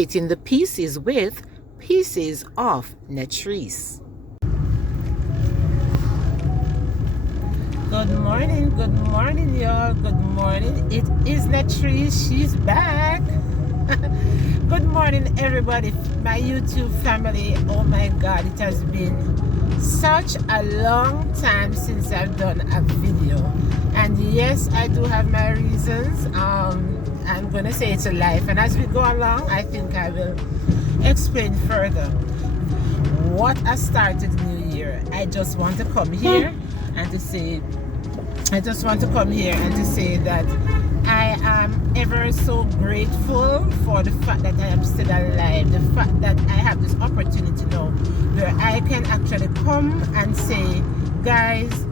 Creating the pieces with Pieces of Natrice. Good morning, y'all. Good morning. It is Natrice. She's back. Good morning, everybody. My YouTube family. Oh my God, it has been such a long time since I've done a video. And yes, I do have my reasons. I'm gonna say it's a life, and as we go along, I think I will explain further what I started the new year. I just want to come here and to say that I am ever so grateful for the fact that I am still alive, the fact that I have this opportunity now where I can actually come and say, guys,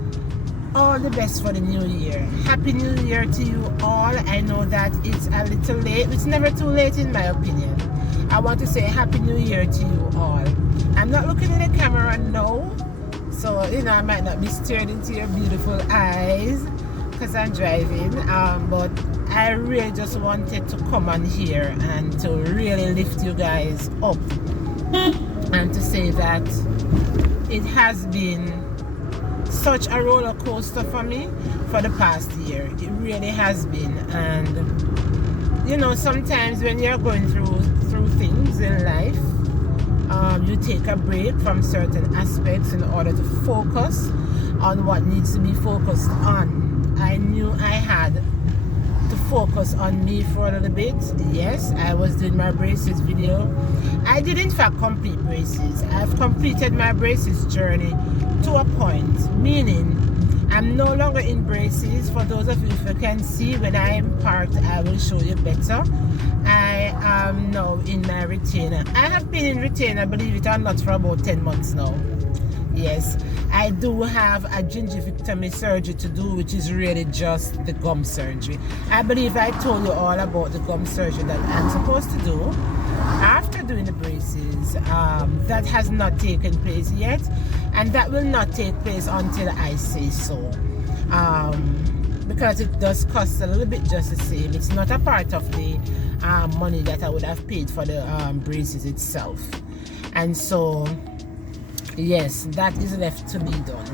all the best for the new year. Happy New Year to you all. I know that it's a little late. It's never too late in my opinion. I want to say Happy New Year to you all. I'm not looking at the camera now, so I might not be staring into your beautiful eyes because I'm driving, but I really just wanted to come on here and to really lift you guys up and to say that it has been such a roller coaster for me for the past year. It really has been. And sometimes when you're going through things in life, you take a break from certain aspects in order to focus on what needs to be focused on. I knew I had to focus on me for a little bit. Yes, I was doing my braces video. I did in fact complete braces. I've completed my braces journey to a point, meaning I'm no longer in braces. For those of you who can see, when I am parked, I will show you better. I am now in my retainer. I have been in retainer, believe it or not, for about 10 months now. Yes, I do have a gingivectomy surgery to do, which is really just the gum surgery. I believe I told you all about the gum surgery that I'm supposed to do after doing the braces. That has not taken place yet, and that will not take place until I say so, because it does cost a little bit just the same. It's not a part of the money that I would have paid for the braces itself, and so yes, that is left to be done.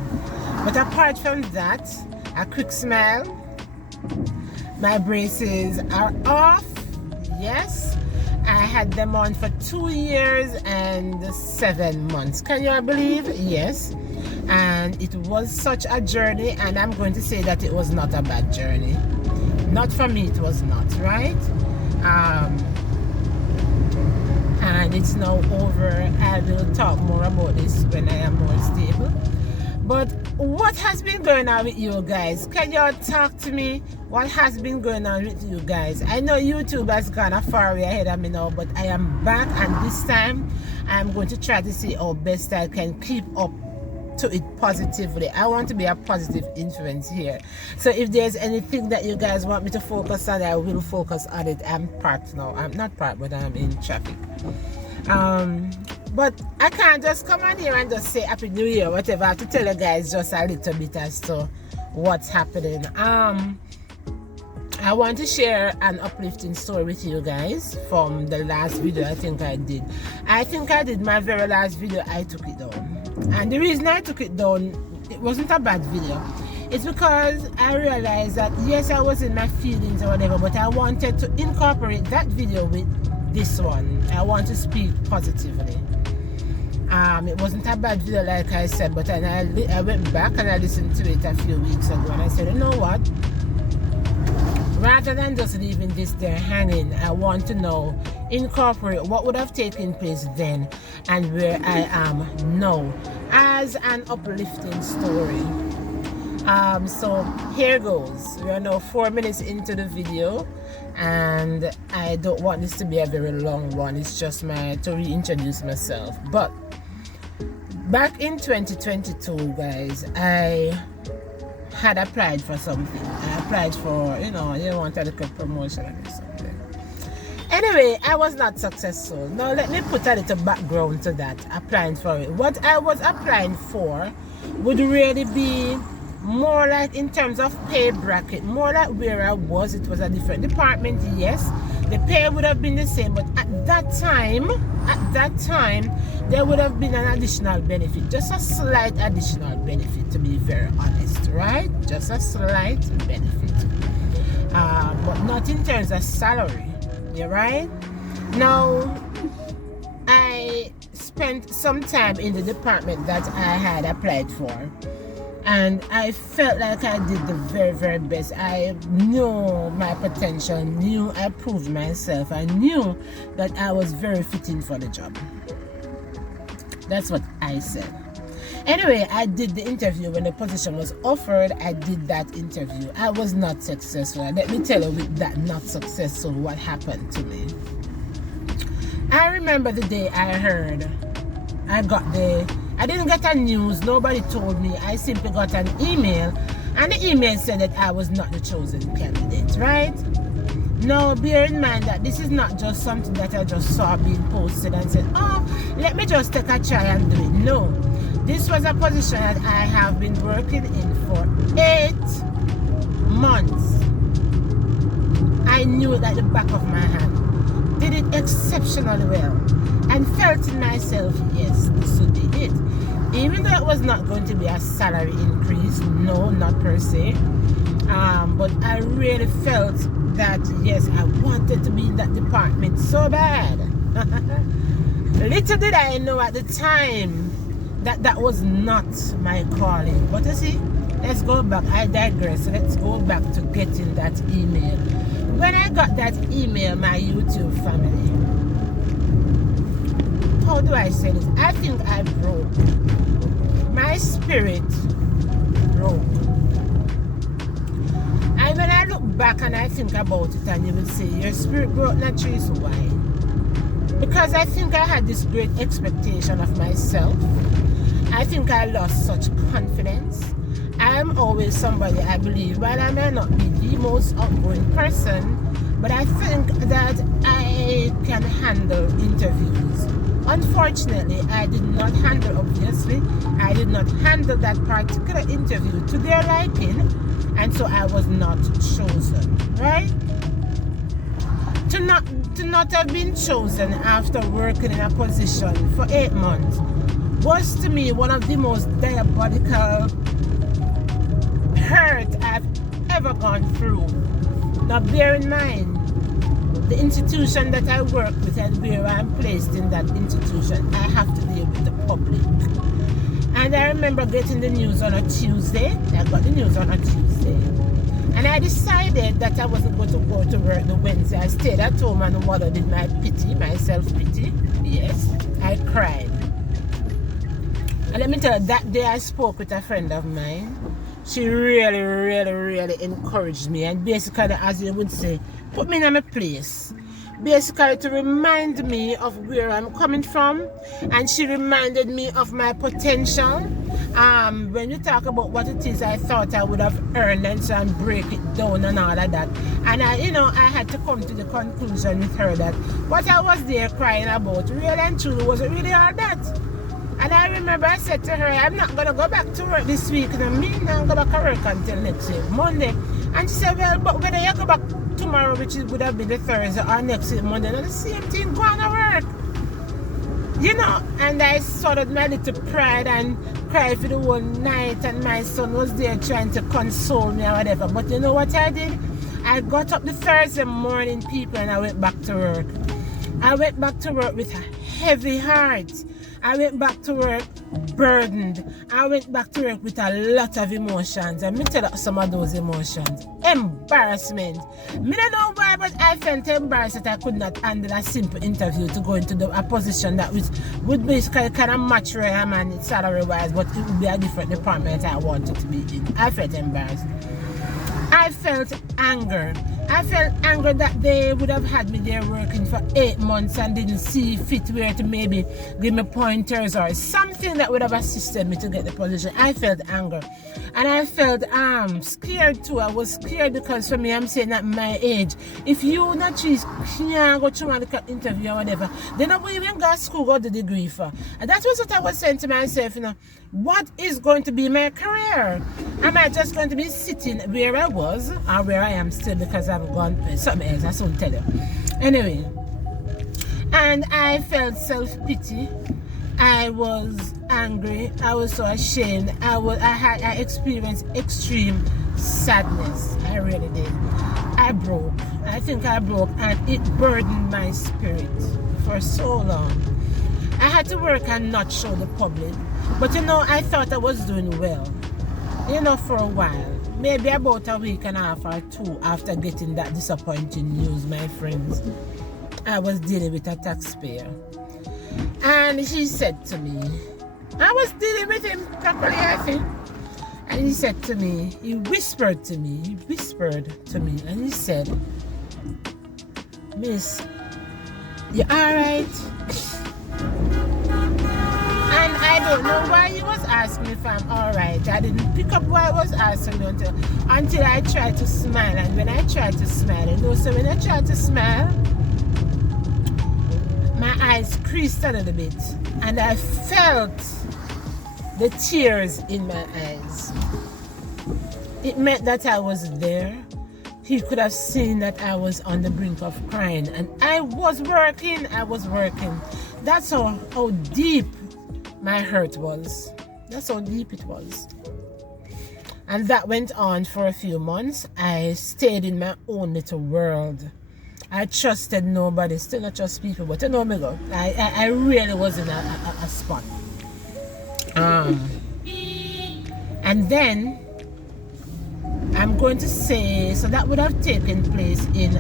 But apart from that, a quick smile. My braces are off. Yes, I had them on for 2 years and 7 months. Can you believe? Yes. And it was such a journey, and I'm going to say that it was not a bad journey. Not for me, it was not, right? And it's now over. I will talk more about this when I am more stable. But what has been going on with you guys? Can y'all talk to me? What has been going on with you guys? I know YouTube has gone a far way ahead of me now, but I am back, and this time I'm going to try to see how best I can keep up to it positively. I want to be a positive influence here. So if there's anything that you guys want me to focus on, I will focus on it. I'm parked now. I'm not parked, but I'm in traffic. But I can't just come on here and just say Happy New Year, whatever. I have to tell you guys just a little bit as to what's happening. I want to share an uplifting story with you guys from the last video I think I did. I think I did my very last video. I took it down. And the reason I took it down, it wasn't a bad video. It's because I realized that yes, I was in my feelings or whatever, but I wanted to incorporate that video with this one. I want to speak positively. It wasn't a bad video like I said, but then I went back and I listened to it a few weeks ago, and I said, you know what? Rather than just leaving this there hanging, I want to know, incorporate what would have taken place then and where I am now as an uplifting story. So here goes. We are now 4 minutes into the video, and I don't want this to be a very long one. It's just to reintroduce myself. But back in 2022, guys, I had applied for something. I applied for, they wanted a promotion or something. Anyway, I was not successful. Now let me put a little background to that, applying for it. What I was applying for would really be more like in terms of pay bracket, more like where I was. It was a different department, yes, The pay would have been the same, but at that time, there would have been an additional benefit, just a slight additional benefit, to be very honest, right? Just a slight benefit, but not in terms of salary. You're right. Now, I spent some time in the department that I had applied for, and I felt like I did the very, very best. I knew my potential, knew I proved myself, I knew that I was very fitting for the job. That's what I said. Anyway, I did the interview. When the position was offered, I did that interview. I was not successful. Let me tell you, with that not successful, what happened to me. I remember the day I heard, I didn't get a news, nobody told me. I simply got an email, and the email said that I was not the chosen candidate, right? Now, bear in mind that this is not just something that I just saw being posted and said, oh, let me just take a try and do it. No, this was a position that I have been working in for 8 months. I knew it at the back of my hand. Did it exceptionally well, and felt in myself, yes, this would be it. Even though it was not going to be a salary increase, no, not per se, but I really felt that, yes, I wanted to be in that department so bad. Little did I know at the time that that was not my calling. But you see, let's go back. I digress. Let's go back to getting that email. When I got that email, my YouTube family, how do I say this? I think I broke. My spirit broke. And when I look back and I think about it, and you will say, your spirit broke, Natrice. Why? Because I think I had this great expectation of myself. I think I lost such confidence. I am always somebody, I believe, while I may not be the most outgoing person, but I think that I can handle interviews. Unfortunately, I did not handle that particular interview to their liking, and so I was not chosen, right? To not have been chosen after working in a position for 8 months was to me one of the most diabolical hurt I've ever gone through. Now bear in mind, the institution that I work with and where I'm placed in that institution, I have to deal with the public. And I remember getting the news on a Tuesday. I got the news on a Tuesday. And I decided that I wasn't going to go to work the Wednesday. I stayed at home and wallowed in my self-pity. Yes, I cried. And let me tell you, that day I spoke with a friend of mine. She really, really, really encouraged me, and basically, as you would say, put me in my place. Basically, to remind me of where I'm coming from, and she reminded me of my potential. When you talk about what it is I thought I would have earned, and so and break it down and all of that, and I had to come to the conclusion with her that what I was there crying about, really and truly, wasn't really all that. And I remember I said to her, I'm not going to go back to work this week. I mean, I'm going to go back to work until next week, Monday. And she said, well, but whether you go back tomorrow, which would have been the Thursday, or next week, Monday, and the same thing, go on to work. And I started my little pride and cried for the whole night, and my son was there trying to console me or whatever. But you know what I did? I got up the Thursday morning, people, and I went back to work. I went back to work with a heavy heart. I went back to work burdened. I went back to work with a lot of emotions. And me tell you some of those emotions. Embarrassment. Me don't know why, but I felt embarrassed that I could not handle a simple interview to go into a position that would basically kind of match where I am and salary-wise, but it would be a different department I wanted to be in. I felt embarrassed. I felt anger. I felt angry that they would have had me there working for 8 months and didn't see fit where to maybe give me pointers or something that would have assisted me to get the position. I felt anger. And I felt scared too. I was scared because for me, I'm saying at my age, if you Natrice can't go through an interview or whatever, then I won't even go to school, go to the degree for. And that was what I was saying to myself, what is going to be my career? Am I just going to be sitting where I was or where I am still because I've gone something else? I soon tell you. Anyway, and I felt self-pity. I was angry. I was so ashamed. I experienced extreme sadness. I really did. I broke. I think I broke, and it burdened my spirit for so long. I had to work and not show the public. But you know, I thought I was doing well. You know, for a while. Maybe about a week and a half or two after getting that disappointing news, my friends. I was dealing with a taxpayer. And he said to me, I was dealing with him properly, I think. And he said to me, he whispered to me, and he said, Miss, you alright? And I don't know why he was asking if I'm alright. I didn't pick up what I was asking until I tried to smile. And when I tried to smile, you know, so when I tried to smile, my eyes creased a little bit. And I felt the tears in my eyes. It meant that I was there. He could have seen that I was on the brink of crying. And I was working. That's how deep my hurt was. That's how deep it was. And that went on for a few months. I stayed in my own little world. I trusted nobody. Still not trust people, but you know me go. I really was in a spot. And then I'm going to say, so that would have taken place in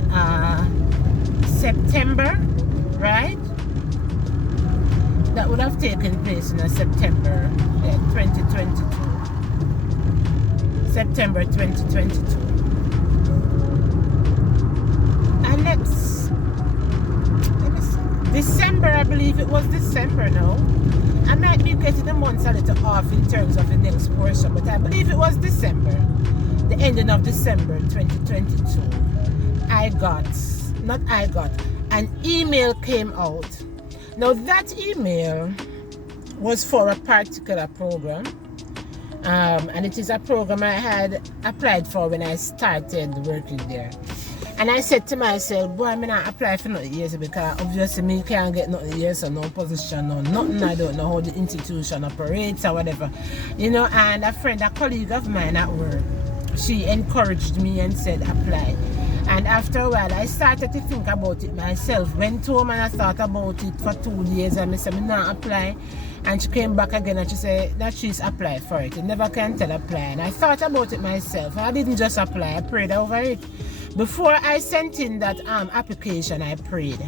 September, right? That would have taken place in September 2022. September 2022. And let me see. December, I believe it was December now. I might be getting the months a little off in terms of the next portion, but I believe it was December. The ending of December 2022. An email came out. Now that email was for a particular program, and it is a program I had applied for when I started working there. And I said to myself, boy, I'm not apply for nothing here because obviously me can't get nothing here, so no position, no nothing. I don't know how the institution operates or whatever, you know. And a colleague of mine at work, she encouraged me and said apply. And after a while, I started to think about it myself. Went home and I thought about it for 2 days and I said, I'm not apply. And she came back again and she said that she's applied for it. You never can tell apply. And I thought about it myself. I didn't just apply, I prayed over it. Before I sent in that application, I prayed.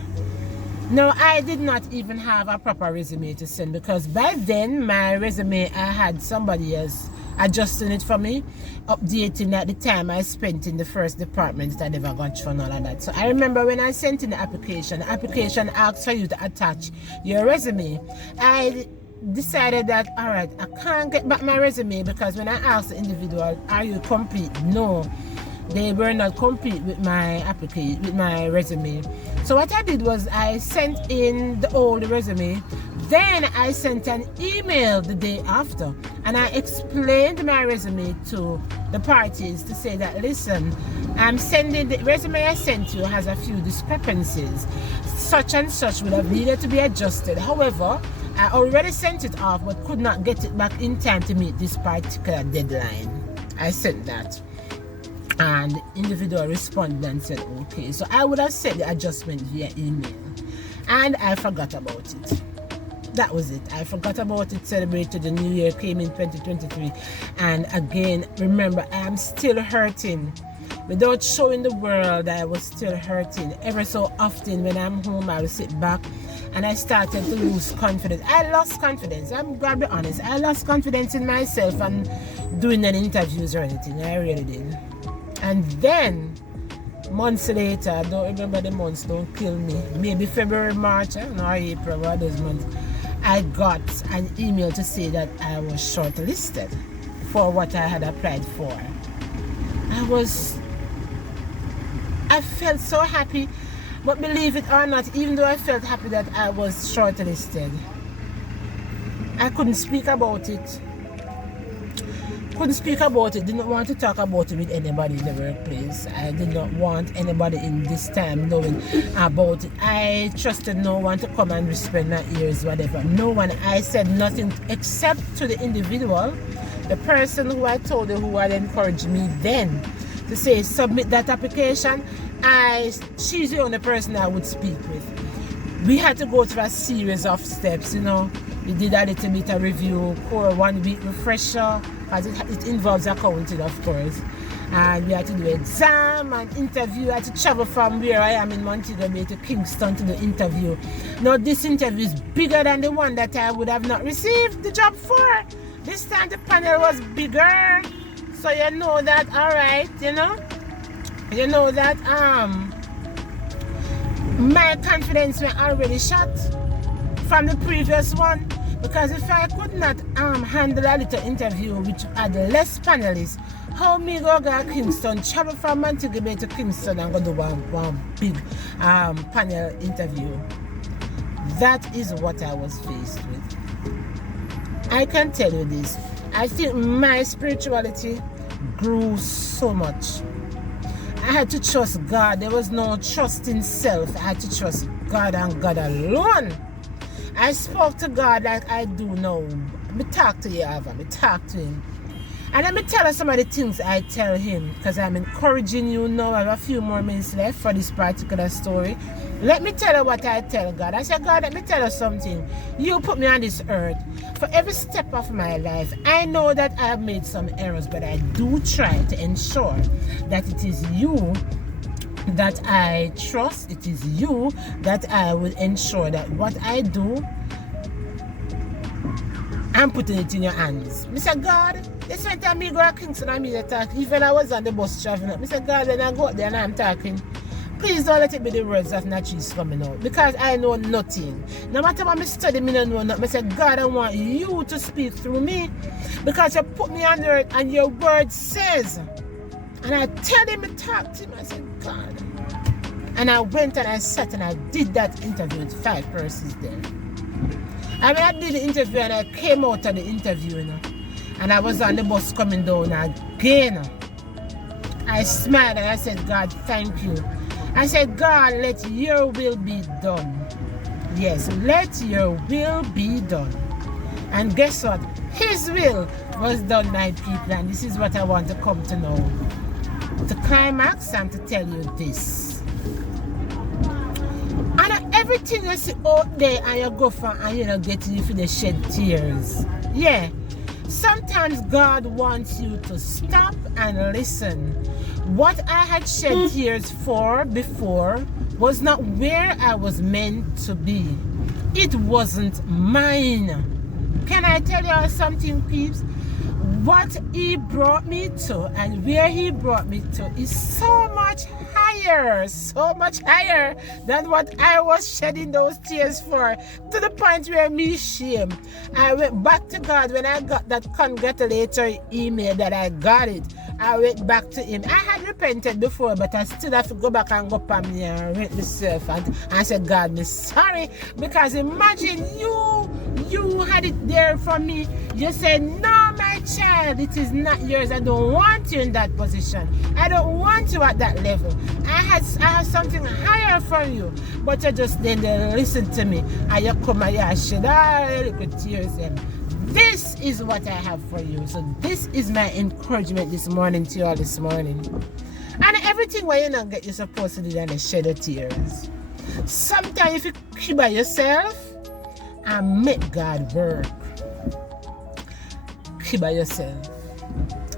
No, I did not even have a proper resume to send because by then my resume, I had somebody else adjusting it for me, updating at the time I spent in the first department that I never got through and all of that. So I remember when I sent in the application asked for you to attach your resume. I decided that, all right, I can't get back my resume because when I asked the individual, are you complete? No, they were not complete with my application, with my resume. So what I did was I sent in the old resume. Then I sent an email the day after and I explained my resume to the parties to say that, listen, I'm sending the resume I sent you has a few discrepancies. Such and such would have needed to be adjusted. However, I already sent it off but could not get it back in time to meet this particular deadline. I sent that. And the individual responded and said, okay. So I would have sent the adjustment via email. And I forgot about it. That was it. I forgot about it, celebrated the new year, came in 2023. And again, remember, I am still hurting. Without showing the world, I was still hurting. Ever so often when I'm home, I will sit back and I started to lose confidence. I lost confidence. I'm going to be honest. I lost confidence in myself and doing any interviews or anything. I really did. And then, months later, I don't remember the months, don't kill me. Maybe February, March, I don't know, or April, what those months. I got an email to say that I was shortlisted for what I had applied for. I felt so happy, but believe it or not, even though I felt happy that I was shortlisted, I couldn't speak about it. couldn't speak about it, didn't want to talk about it with anybody in the workplace. I did not want anybody in this time knowing about it. I trusted no one to come and whisper in my ears, whatever. No one. I said nothing except to the individual, the person who I told you who had encouraged me then to say submit that application. She's the only person I would speak with. We had to go through a series of steps, you know. We did a little bit of review, core 1 week refresher, because it involves accounting, of course. And we had to do exam and interview. I had to travel from where I am in Montego Bay to Kingston to the interview. Now this interview is bigger than the one that I would have not received the job for. This time the panel was bigger. So you know that, alright, you know? You know that my confidence was already shot from the previous one, because if I could not handle a little interview which had less panelists, how me go to Kingston, travel from Montego Bay to Kingston and go do one big panel interview? That is what I was faced with. I can tell you this, I think my spirituality grew so much. I had to trust God. There was no trust in self. I had to trust God and God alone. I spoke to God like I do now. I talk to Yahweh, I talk to him. And let me tell you some of the things I tell him, because I'm encouraging you now. I have a few more minutes left for this particular story. Let me tell you what I tell God. I said, God, let me tell you something. You put me on this earth. For every step of my life, I know that I have made some errors, but I do try to ensure that it is you that I trust. It is you that I will ensure that what I do, I'm putting it in your hands. I said, God, this one time me go to Kingston and me talk. Even I was on the bus traveling up, I said, God, when I go up there and I'm talking, please don't let it be the words of Natrice coming out, because I know nothing. No matter what I study, I don't know nothing. I said, God, I want you to speak through me, because you put me on earth and your word says. And I tell him, I talk to him, I said, God. And I went and I sat and I did that interview with 5 persons there. I mean, I did the interview and I came out of the interview, you know, and I was on the bus coming down again. I smiled and I said, God, thank you. I said, God, let your will be done. Yes, let your will be done. And guess what? His will was done, my people. And this is what I want to come to know. To climax and to tell you this. And everything you see out there and you go for and you're not getting, you feel they shed tears. Yeah. Sometimes God wants you to stop and listen. What I had shed tears for before was not where I was meant to be. It wasn't mine. Can I tell you something, peeps? What he brought me to and where he brought me to is so much higher than what I was shedding those tears for, to the point where me shame. I went back to God when I got that congratulatory email that I got it. I went back to him. I had repented before, but I still have to go back and go up me and rent myself. And I said, God, me sorry, because imagine you had it there for me. You said, no, my child, it is not yours. I don't want you in that position. I don't want you at that level. I have something higher for you. But you just didn't listen to me. And you come and you shed all little tears. And this is what I have for you. So this is my encouragement this morning to you all this morning. And everything where you not get, you're supposed to do than a shed of tears. Sometimes if you keep by yourself and make God work. Keep by yourself.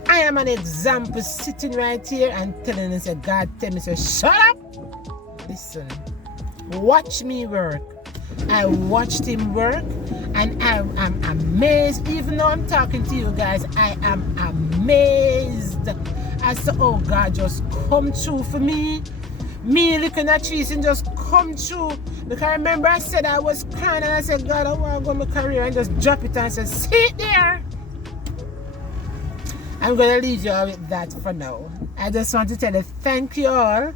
I am an example sitting right here and telling you, say, God tell me, say, shut up. Listen, watch me work. I watched him work and I am amazed. Even though I'm talking to you guys, I am amazed as to, oh, God just come through for me. Me looking at trees and just come through. Because I remember I said I was crying and I said, God, I want to go my career, and just drop it and I said, sit there. I'm going to leave you all with that for now. I just want to tell you thank you all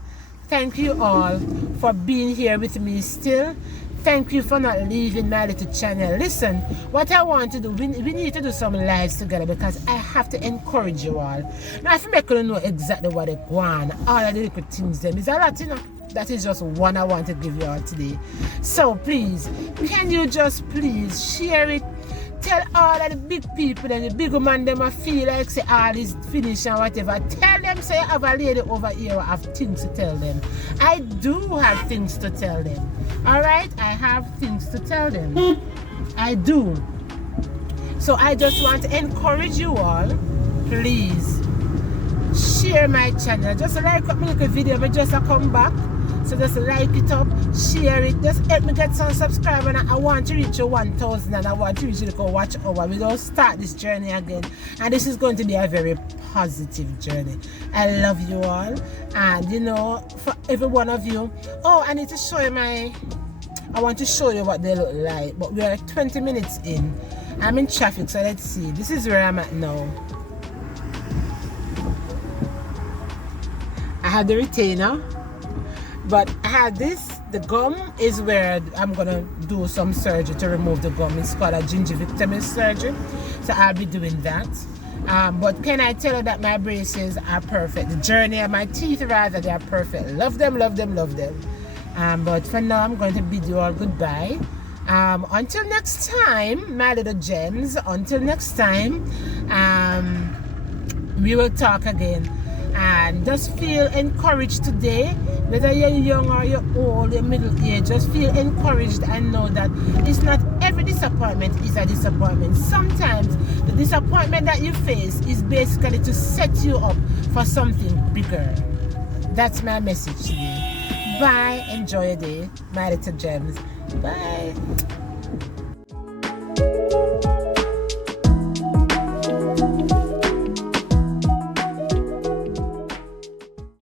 for being here with me still. Thank you for not leaving my little channel. Listen, what I want to do, we need to do some lives together because I have to encourage you all. Now, if you make you know exactly what they want, all of the little things, them is a lot, you know. That is just one I want to give you all today. So please, can you just please share it? Tell all of the big people and the big woman them I feel like say all is finished and whatever. Tell them say I have a lady over here who have things to tell them. I do have things to tell them. Alright? I have things to tell them. I do. So I just want to encourage you all, please share my channel. Just like up my little video, I just come back. So just like it up, share it, just help me get some subscribers. And I want to reach 1,000 and I want to reach the watch hour. We don't start this journey again. And this is going to be a very positive journey. I love you all. And you know, for every one of you, oh, I need to show you I want to show you what they look like. But we are 20 minutes in. I'm in traffic, so let's see. This is where I'm at now. I have the retainer. But I had this, the gum is where I'm gonna do some surgery to remove the gum. It's called a gingivectomy surgery. So I'll be doing that. But can I tell you that my braces are perfect? The journey of my teeth rather, they are perfect. Love them, love them, love them. But for now, I'm going to bid you all goodbye. Until next time, my little gems, until next time, we will talk again. And just feel encouraged today, whether you're young or you're old, you're middle age, just feel encouraged and know that it's not every disappointment is a disappointment. Sometimes the disappointment that you face is basically to set you up for something bigger. That's my message today. Bye, enjoy your day, my little gems. Bye.